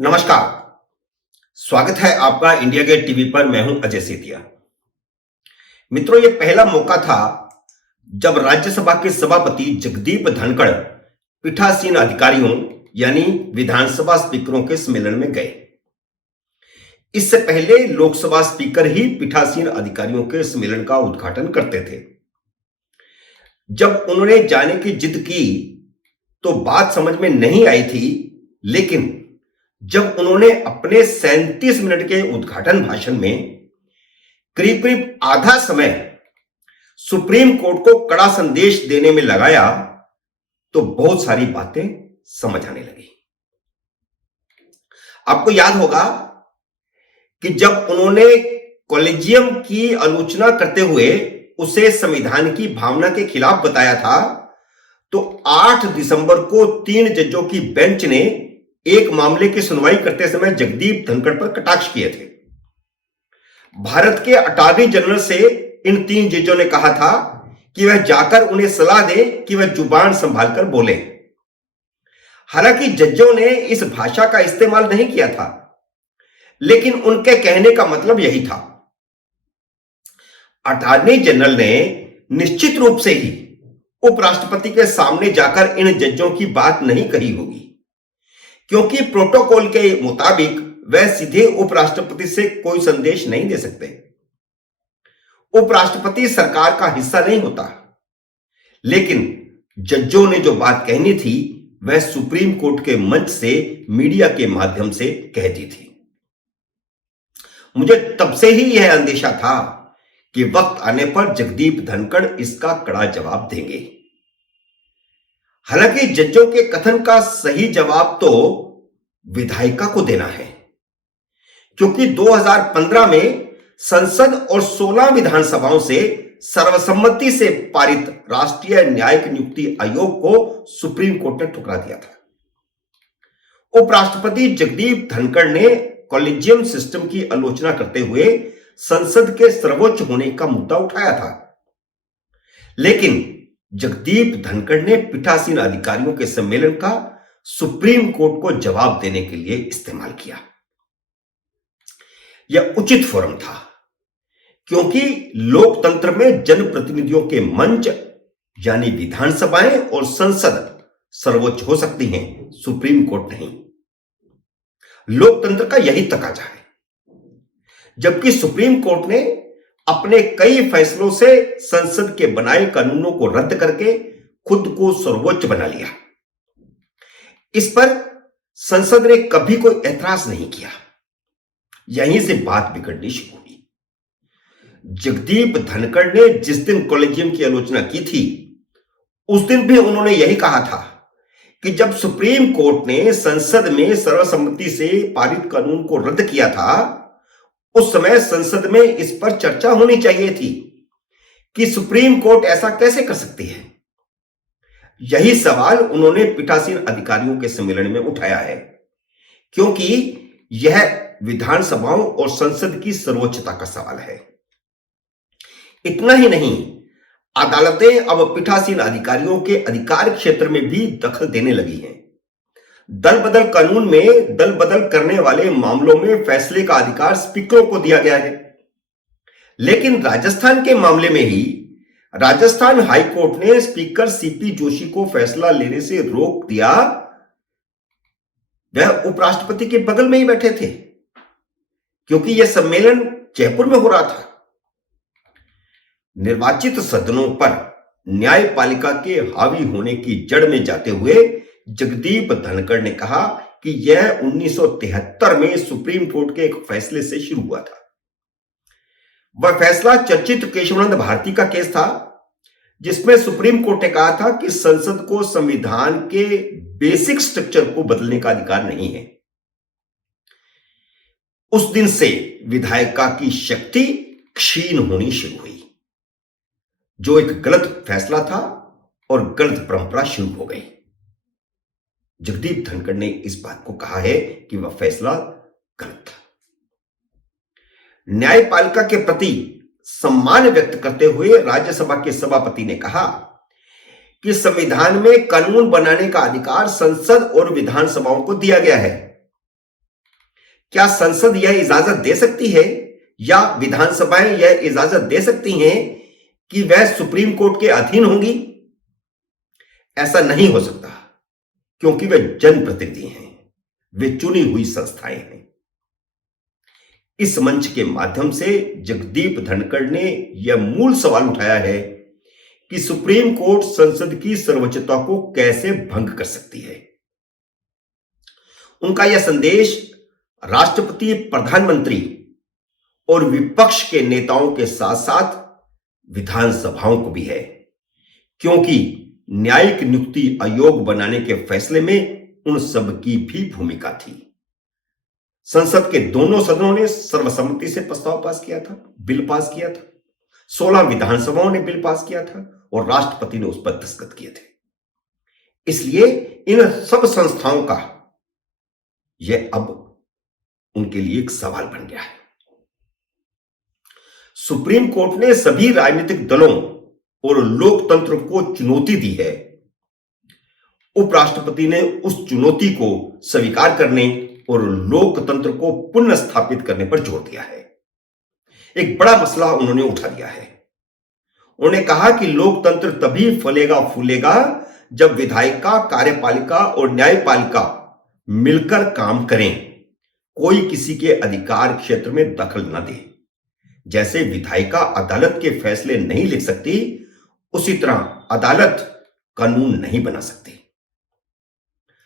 नमस्कार। स्वागत है आपका इंडिया गेट टीवी पर। मैं हूं अजय सेतिया। मित्रों, ये पहला मौका था जब राज्यसभा के सभापति जगदीप धनखड़ पीठासीन अधिकारियों यानी विधानसभा स्पीकरों के सम्मेलन में गए। इससे पहले लोकसभा स्पीकर ही पीठासीन अधिकारियों के सम्मेलन का उद्घाटन करते थे। जब उन्होंने जाने की जिद की तो बात समझ में नहीं आई थी, लेकिन जब उन्होंने अपने 37 मिनट के उद्घाटन भाषण में करीब करीब आधा समय सुप्रीम कोर्ट को कड़ा संदेश देने में लगाया तो बहुत सारी बातें समझ आने लगी। आपको याद होगा कि जब उन्होंने कॉलेजियम की आलोचना करते हुए उसे संविधान की भावना के खिलाफ बताया था, तो 8 दिसंबर को 3 जजों की बेंच ने एक मामले की सुनवाई करते समय जगदीप धनखड़ पर कटाक्ष किए थे। भारत के अटॉर्नी जनरल से इन 3 जजों ने कहा था कि वह जाकर उन्हें सलाह दे कि वह जुबान संभालकर बोले। हालांकि जजों ने इस भाषा का इस्तेमाल नहीं किया था, लेकिन उनके कहने का मतलब यही था। अटॉर्नी जनरल ने निश्चित रूप से ही उपराष्ट्रपति के सामने जाकर इन जजों की बात नहीं कही होगी, क्योंकि प्रोटोकॉल के मुताबिक वह सीधे उपराष्ट्रपति से कोई संदेश नहीं दे सकते। उपराष्ट्रपति सरकार का हिस्सा नहीं होता। लेकिन जजों ने जो बात कहनी थी वह सुप्रीम कोर्ट के मंच से मीडिया के माध्यम से कह दी थी। मुझे तब से ही यह अंदेशा था कि वक्त आने पर जगदीप धनखड़ इसका कड़ा जवाब देंगे। हालांकि जजों के कथन का सही जवाब तो विधायिका को देना है, क्योंकि 2015 में संसद और 16 विधानसभाओं से सर्वसम्मति से पारित राष्ट्रीय न्यायिक नियुक्ति आयोग को सुप्रीम कोर्ट ने ठुकरा दिया था। उपराष्ट्रपति जगदीप धनखड़ ने कॉलेजियम सिस्टम की आलोचना करते हुए संसद के सर्वोच्च होने का मुद्दा उठाया था, लेकिन जगदीप धनखड़ ने पीठासीन अधिकारियों के सम्मेलन का सुप्रीम कोर्ट को जवाब देने के लिए इस्तेमाल किया। यह उचित फोरम था, क्योंकि लोकतंत्र में जनप्रतिनिधियों के मंच यानी विधानसभाएं और संसद सर्वोच्च हो सकती हैं, सुप्रीम कोर्ट नहीं। लोकतंत्र का यही तकाजा है। जबकि सुप्रीम कोर्ट ने अपने कई फैसलों से संसद के बनाए कानूनों को रद्द करके खुद को सर्वोच्च बना लिया। इस पर संसद ने कभी कोई ऐतराज नहीं किया। यहीं से बात बिगड़नी शुरू हुई। जगदीप धनखड़ ने जिस दिन कॉलेजियम की आलोचना की थी, उस दिन भी उन्होंने यही कहा था कि जब सुप्रीम कोर्ट ने संसद में सर्वसम्मति से पारित कानून को रद्द किया था, उस समय संसद में इस पर चर्चा होनी चाहिए थी कि सुप्रीम कोर्ट ऐसा कैसे कर सकती है। यही सवाल उन्होंने पीठासीन अधिकारियों के सम्मेलन में उठाया है, क्योंकि यह विधानसभाओं और संसद की सर्वोच्चता का सवाल है। इतना ही नहीं, अदालतें अब पीठासीन अधिकारियों के अधिकार क्षेत्र में भी दखल देने लगी हैं। दल बदल कानून में दल बदल करने वाले मामलों में फैसले का अधिकार स्पीकरों को दिया गया है, लेकिन राजस्थान के मामले में ही राजस्थान हाईकोर्ट ने स्पीकर सीपी जोशी को फैसला लेने से रोक दिया। वह उपराष्ट्रपति के बगल में ही बैठे थे, क्योंकि यह सम्मेलन जयपुर में हो रहा था। निर्वाचित सदनों पर न्यायपालिका के हावी होने की जड़ में जाते हुए जगदीप धनखड़ ने कहा कि यह 1973 में सुप्रीम कोर्ट के एक फैसले से शुरू हुआ था। वह फैसला चर्चित केशवानंद भारती का केस था, जिसमें सुप्रीम कोर्ट ने कहा था कि संसद को संविधान के बेसिक स्ट्रक्चर को बदलने का अधिकार नहीं है। उस दिन से विधायिका की शक्ति क्षीण होनी शुरू हुई, जो एक गलत फैसला था और गलत परंपरा शुरू हो गई। जगदीप धनखड़ ने इस बात को कहा है कि वह फैसला गलत था। न्यायपालिका के प्रति सम्मान व्यक्त करते हुए राज्यसभा के सभापति ने कहा कि संविधान में कानून बनाने का अधिकार संसद और विधानसभाओं को दिया गया है। क्या संसद यह इजाजत दे सकती है या विधानसभाएं यह इजाजत दे सकती हैं कि वह सुप्रीम कोर्ट के अधीन होंगी? ऐसा नहीं हो सकता, क्योंकि वे जनप्रतिनिधि हैं, वे चुनी हुई संस्थाएं हैं। इस मंच के माध्यम से जगदीप धनखड़ ने यह मूल सवाल उठाया है कि सुप्रीम कोर्ट संसद की सर्वोच्चता को कैसे भंग कर सकती है। उनका यह संदेश राष्ट्रपति, प्रधानमंत्री और विपक्ष के नेताओं के साथ साथ विधानसभाओं को भी है, क्योंकि न्यायिक नियुक्ति आयोग बनाने के फैसले में उन सब की भी भूमिका थी। संसद के दोनों सदनों ने सर्वसम्मति से प्रस्ताव पास किया था, बिल पास किया था। 16 विधानसभाओं ने बिल पास किया था और राष्ट्रपति ने उस पर दस्तखत किए थे। इसलिए इन सब संस्थाओं का यह अब उनके लिए एक सवाल बन गया है। सुप्रीम कोर्ट ने सभी राजनीतिक दलों और लोकतंत्र को चुनौती दी है। उपराष्ट्रपति ने उस चुनौती को स्वीकार करने और लोकतंत्र को पुनः स्थापित करने पर जोर दिया है। एक बड़ा मसला उन्होंने उठा दिया है। उन्होंने कहा कि लोकतंत्र तभी फलेगा फूलेगा जब विधायिका, कार्यपालिका और न्यायपालिका मिलकर काम करें, कोई किसी के अधिकार क्षेत्र में दखल न दे। जैसे विधायिका अदालत के फैसले नहीं लिख सकती, उसी तरह अदालत कानून नहीं बना सकती।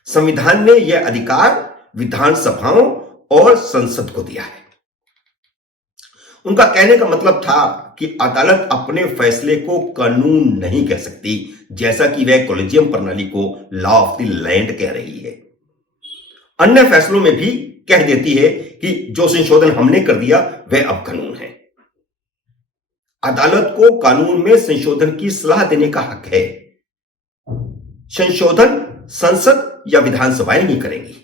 संविधान ने यह अधिकार विधानसभाओं और संसद को दिया है। उनका कहने का मतलब था कि अदालत अपने फैसले को कानून नहीं कह सकती, जैसा कि वह कॉलेजियम प्रणाली को लॉ ऑफ द लैंड कह रही है। अन्य फैसलों में भी कह देती है कि जो संशोधन हमने कर दिया वह अब कानून है। अदालत को कानून में संशोधन की सलाह देने का हक है। संशोधन संसद या विधानसभाएं ही करेंगी,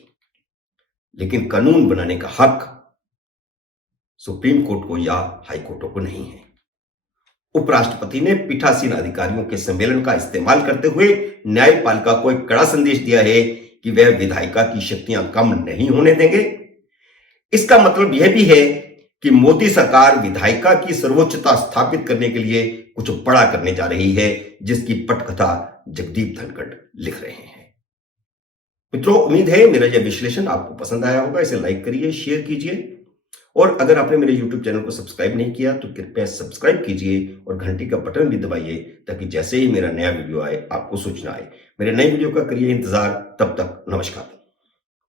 लेकिन कानून बनाने का हक सुप्रीम कोर्ट को या हाई कोर्टों को नहीं है। उपराष्ट्रपति ने पीठासीन अधिकारियों के सम्मेलन का इस्तेमाल करते हुए न्यायपालिका को एक कड़ा संदेश दिया है कि वह विधायिका की शक्तियां कम नहीं होने देंगे। इसका मतलब यह भी है कि मोदी सरकार विधायिका की सर्वोच्चता स्थापित करने के लिए कुछ बड़ा करने जा रही है, जिसकी पटकथा जगदीप धनखड़ लिख रहे हैं। मित्रों, उम्मीद है मेरा यह विश्लेषण आपको पसंद आया होगा। इसे लाइक करिए, शेयर कीजिए, और अगर आपने मेरे YouTube चैनल को सब्सक्राइब नहीं किया तो कृपया सब्सक्राइब कीजिए और घंटी का बटन भी दबाइए, ताकि जैसे ही मेरा नया वीडियो आए आपको सूचना आए। मेरे नए वीडियो का करिए इंतजार। तब तक नमस्कार।